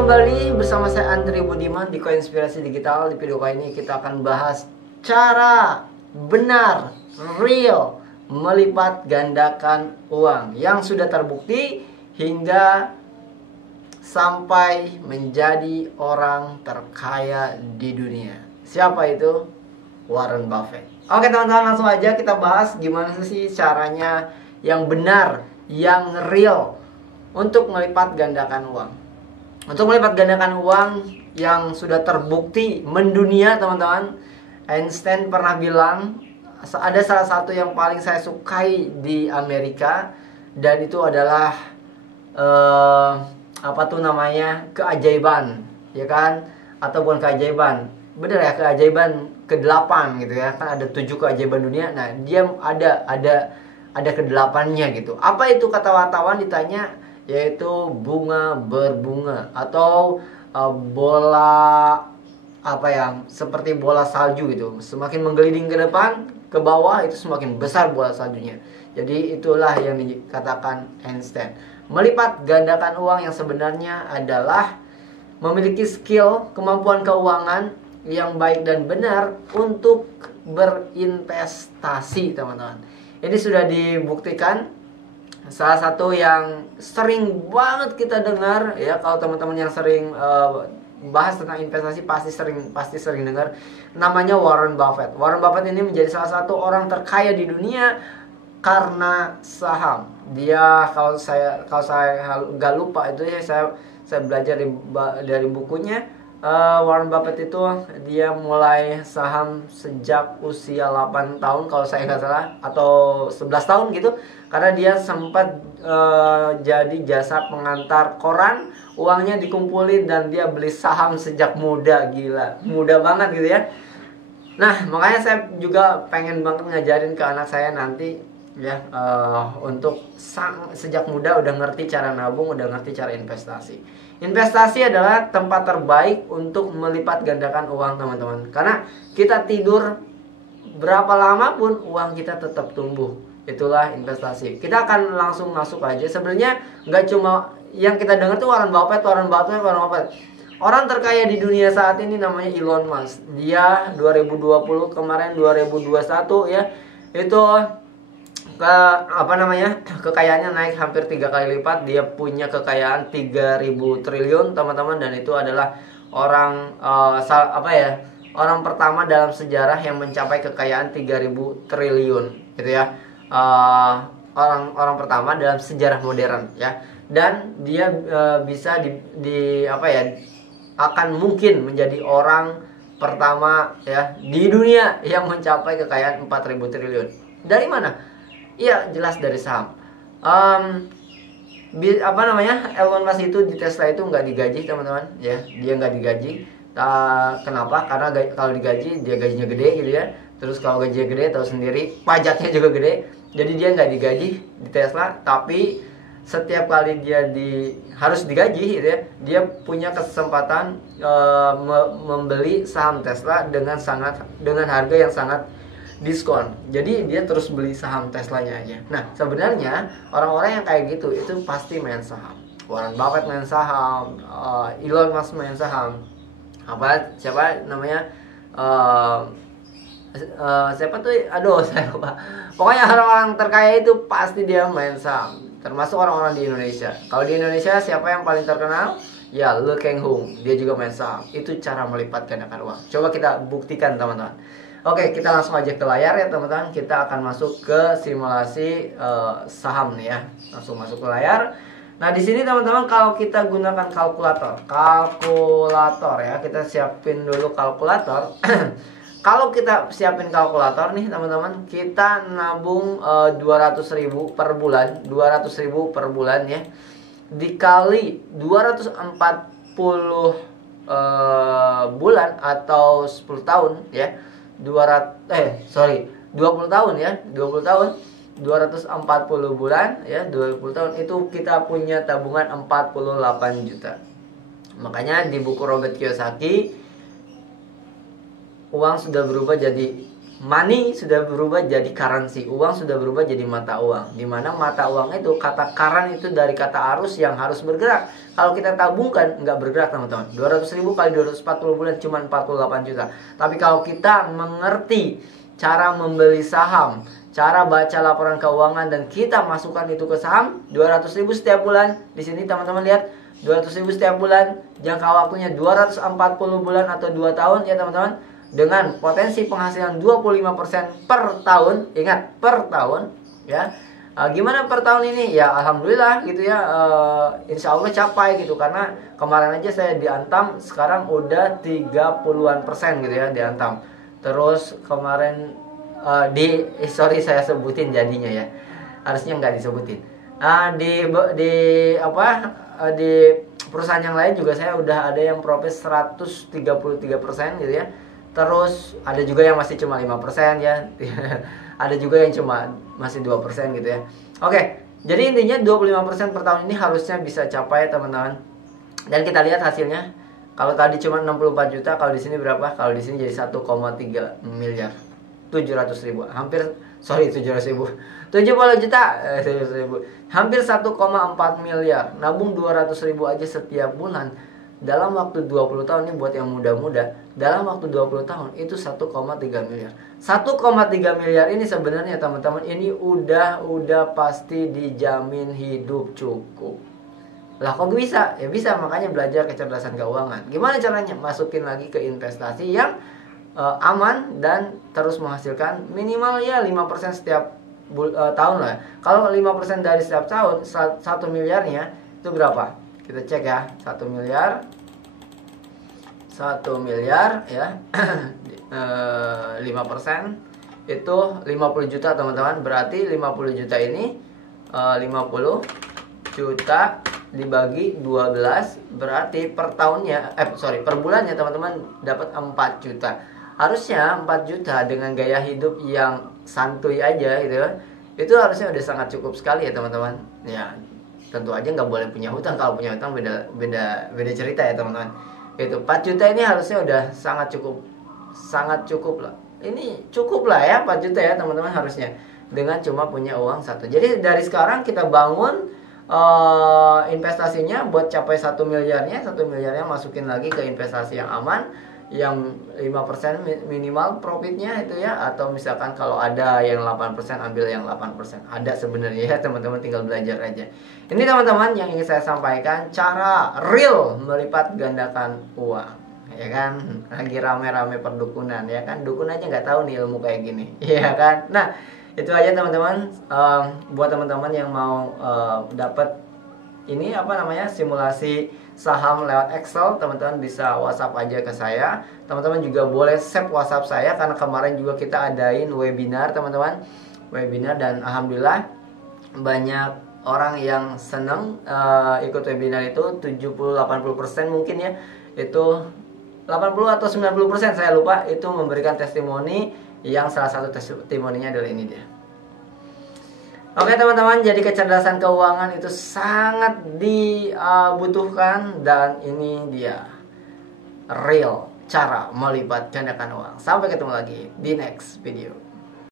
kembali bersama saya Andri Budiman di Koinspirasi Digital. Di video kali ini kita akan bahas cara benar, real, melipat gandakan uang yang sudah terbukti hingga sampai menjadi orang terkaya di dunia. Siapa itu? Warren Buffett. Oke teman-teman, langsung aja kita bahas gimana sih caranya yang benar, yang real untuk melipat gandakan uang. Untuk melipat gandakan uang yang sudah terbukti mendunia, teman-teman, Einstein pernah bilang ada salah satu yang paling saya sukai di Amerika, dan itu adalah keajaiban, ya kan? Atau bukan keajaiban, bener ya, keajaiban ke-8 gitu ya. Kan ada 7 keajaiban dunia. Nah, dia ada ke-8-nya gitu. Apa itu, kata wartawan ditanya, yaitu bunga berbunga atau bola seperti bola salju gitu. Semakin menggelinding ke depan, ke bawah, itu semakin besar bola saljunya. Jadi itulah yang dikatakan Einstein. Melipat gandakan uang yang sebenarnya adalah memiliki skill, kemampuan keuangan yang baik dan benar untuk berinvestasi, teman-teman. Ini sudah dibuktikan. Salah satu yang sering banget kita dengar ya, kalau teman-teman yang sering bahas tentang investasi pasti sering dengar namanya Warren Buffett. Warren Buffett ini menjadi salah satu orang terkaya di dunia karena saham. Dia kalau saya nggak lupa itu ya, saya belajar dari bukunya. Warren Buffett itu dia mulai saham sejak usia 8 tahun kalau saya nggak salah, atau 11 tahun gitu, karena dia sempat jadi jasa pengantar koran. Uangnya dikumpulin dan dia beli saham sejak muda. Gila, muda banget gitu ya. Nah, makanya saya juga pengen banget ngajarin ke anak saya nanti ya, untuk sejak muda udah ngerti cara nabung, udah ngerti cara investasi. Investasi adalah tempat terbaik untuk melipat gandakan uang, teman-teman. Karena kita tidur berapa lama pun uang kita tetap tumbuh. Itulah investasi. Kita akan langsung masuk aja. Sebenarnya nggak cuma yang kita dengar tuh Warren Buffett. Orang terkaya di dunia saat ini namanya Elon Musk. Dia 2020 kemarin 2021 ya, itu kekayaannya naik hampir 3 kali lipat. Dia punya kekayaan 3.000 triliun, teman-teman, dan itu adalah orang orang pertama dalam sejarah yang mencapai kekayaan 3.000 triliun gitu ya. Orang pertama dalam sejarah modern ya. Dan dia bisa akan mungkin menjadi orang pertama ya di dunia yang mencapai kekayaan 4.000 triliun. Dari mana? Iya, jelas dari saham. Elon Musk itu di Tesla itu nggak digaji, teman-teman ya. Dia nggak digaji. Kenapa? Karena kalau digaji dia gajinya gede gitu ya. Terus kalau gajinya gede, tahu sendiri, pajaknya juga gede. Jadi dia nggak digaji di Tesla, tapi setiap kali dia harus digaji gitu ya, dia punya kesempatan membeli saham Tesla dengan harga yang sangat diskon. Jadi dia terus beli saham Teslanya aja. Nah, sebenarnya orang-orang yang kayak gitu itu pasti main saham. Warren Buffett main saham, Elon Musk main saham. Siapa namanya? Siapa tuh? Aduh, saya lupa. Pokoknya orang-orang terkaya itu pasti dia main saham. Termasuk orang-orang di Indonesia. Kalau di Indonesia siapa yang paling terkenal? Ya, Lee Keng Hoong. Dia juga main saham. Itu cara melipat gandakan uang. Coba kita buktikan, teman-teman. Oke, kita langsung aja ke layar ya, teman-teman. Kita akan masuk ke simulasi saham nih ya. Langsung masuk ke layar. Nah, di sini teman-teman, kalau kita gunakan kalkulator ya, kita siapin dulu kalkulator. Kalau kita siapin kalkulator nih, teman-teman, kita nabung 200.000 per bulan, 200.000 per bulan ya. Dikali 240 bulan atau 10 tahun ya. 20 tahun ya, 20 tahun, 240 bulan ya, 20 tahun itu kita punya tabungan 48 juta. Makanya di buku Robert Kiyosaki, uang sudah berubah jadi money sudah berubah jadi currency, uang sudah berubah jadi mata uang. Dimana mata uang itu, kata current itu dari kata arus yang harus bergerak. Kalau kita tabungkan nggak bergerak teman-teman. 200.000 kali 240 bulan cuma 48 juta. Tapi kalau kita mengerti cara membeli saham, cara baca laporan keuangan, dan kita masukkan itu ke saham, 200.000 setiap bulan. Di sini teman-teman lihat 200.000 setiap bulan, jangka waktunya 240 bulan atau 2 tahun ya teman-teman. Dengan potensi penghasilan 25% per tahun, ingat per tahun ya. Gimana per tahun ini? Ya alhamdulillah gitu ya, insya Allah capai gitu. Karena kemarin aja saya di Antam, sekarang udah 30-an% gitu ya di Antam. Terus kemarin sorry saya sebutin jadinya ya, harusnya nggak disebutin. Di perusahaan yang lain juga saya udah ada yang progres 133% gitu ya. Terus ada juga yang masih cuma 5% ya. Ada juga yang cuma masih 2% gitu ya. Oke, jadi intinya 25% per tahun ini harusnya bisa capai teman-teman. Dan kita lihat hasilnya. Kalau tadi cuma 64 juta, kalau di sini berapa? Kalau di sini jadi 1,3 miliar 700.000. Hampir 700.000. 70 juta, 700.000. Hampir 1,4 miliar. Nabung 200.000 aja setiap bulan. Dalam waktu 20 tahun, ini buat yang muda-muda, dalam waktu 20 tahun itu 1,3 miliar. 1,3 miliar ini sebenarnya teman-teman, ini udah pasti dijamin hidup cukup. Lah kok bisa? Ya bisa, makanya belajar kecerdasan keuangan. Gimana caranya? Masukin lagi ke investasi yang aman dan terus menghasilkan minimal ya 5% setiap tahun lah. Kalau 5% dari setiap tahun, 1 miliarnya itu berapa? Kita cek ya, 1 miliar ya 5% itu 50 juta teman-teman. Berarti 50 juta ini 50 juta dibagi 12, berarti per tahunnya per bulannya teman-teman dapat 4 juta. Harusnya 4 juta dengan gaya hidup yang santuy aja gitu, itu harusnya udah sangat cukup sekali ya teman-teman. Ya tentu aja nggak boleh punya hutang. Kalau punya hutang beda cerita ya teman-teman. Itu 4 juta ini harusnya udah sangat cukup lah. Ini cukup lah ya 4 juta ya teman-teman harusnya, dengan cuma punya uang 1. Jadi dari sekarang kita bangun investasinya buat capai 1 miliarnya. 1 miliarnya masukin lagi ke investasi yang aman, yang 5% minimal profitnya itu ya. Atau misalkan kalau ada yang 8%, ambil yang 8%. Ada sebenarnya ya teman-teman, tinggal belajar aja. Ini teman-teman yang ingin saya sampaikan, cara real melipat gandakan uang, ya kan. Lagi rame-rame perdukunan ya kan, dukun aja nggak tahu nih ilmu kayak gini, ya kan. Nah itu aja teman-teman. Buat teman-teman yang mau dapat ini simulasi saham lewat Excel, teman-teman bisa WhatsApp aja ke saya. Teman-teman juga boleh save WhatsApp saya, karena kemarin juga kita adain webinar teman-teman, dan alhamdulillah banyak orang yang seneng ikut webinar itu. 70-80% mungkin ya, itu 80 atau 90% saya lupa, itu memberikan testimoni, yang salah satu testimoninya adalah ini dia. Oke teman-teman, jadi kecerdasan keuangan itu sangat dibutuhkan, dan ini dia real cara melipat gandakan uang. Sampai ketemu lagi di next video.